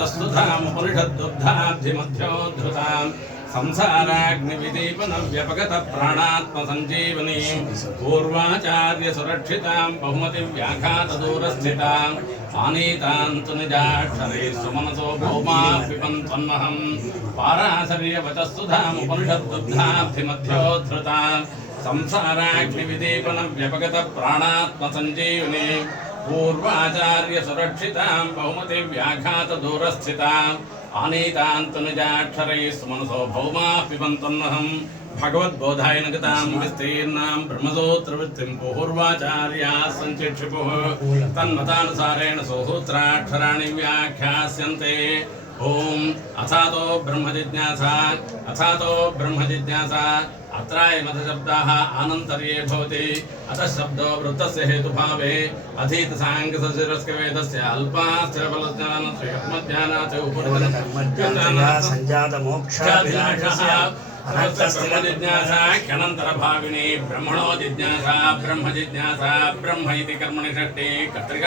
स्तुधामुपनिषद्दुग्धाब्धिमध्योद्धृतां संसाराग्निविदीपनव्यपगतप्राणात्मसञ्जीवनीं पूर्वाचार्यसुरक्षितां बहुमतिव्याघातदूरस्थितां आनीतां तु निजाक्षरैः सुमनसो भौमापिबन्त्वन्महं पाराशर्यवचस्तुधामुपनिषद्दुग्धाब्धिमध्योद्धृतां संसाराग्निविदीपनव्यपगतप्राणात्मसञ्जीवनीं पूर्वाचार्य सुरक्षितां बहुमति व्याघात दूरस्थितां आनीतान्तु निजाक्षरैः सुमनसो भौमा पिबन्तन्नहं भगवद्बोधाय नगतां विस्तीर्णां ब्रह्मसूत्रवृत्तिं पूर्वाचार्याः सञ्चिक्षिपुः तन्मतानुसारेण सूत्राक्षराणि व्याख्यास्यन्ते। ओम अथातो ब्रह्मजिज्ञासा अत्रायमथ शब्दाः आनन्तर्ये भवति अतः शब्दो वृत्तस्य हेतुभावे अधीतसाङ्गसशिरस्य वेदस्य अल्पास्थिरफलज्ञानस्य आत्मज्ञानात् उपरितसंजातमोक्षाभिलाषस्य ब्रह्मजिज्ञासा ह्यनन्तरभाविनी ब्रह्मणो जिज्ञासा ब्रह्मजिज्ञासा ब्रह्म इति कर्मणि षष्ठी कर्तृका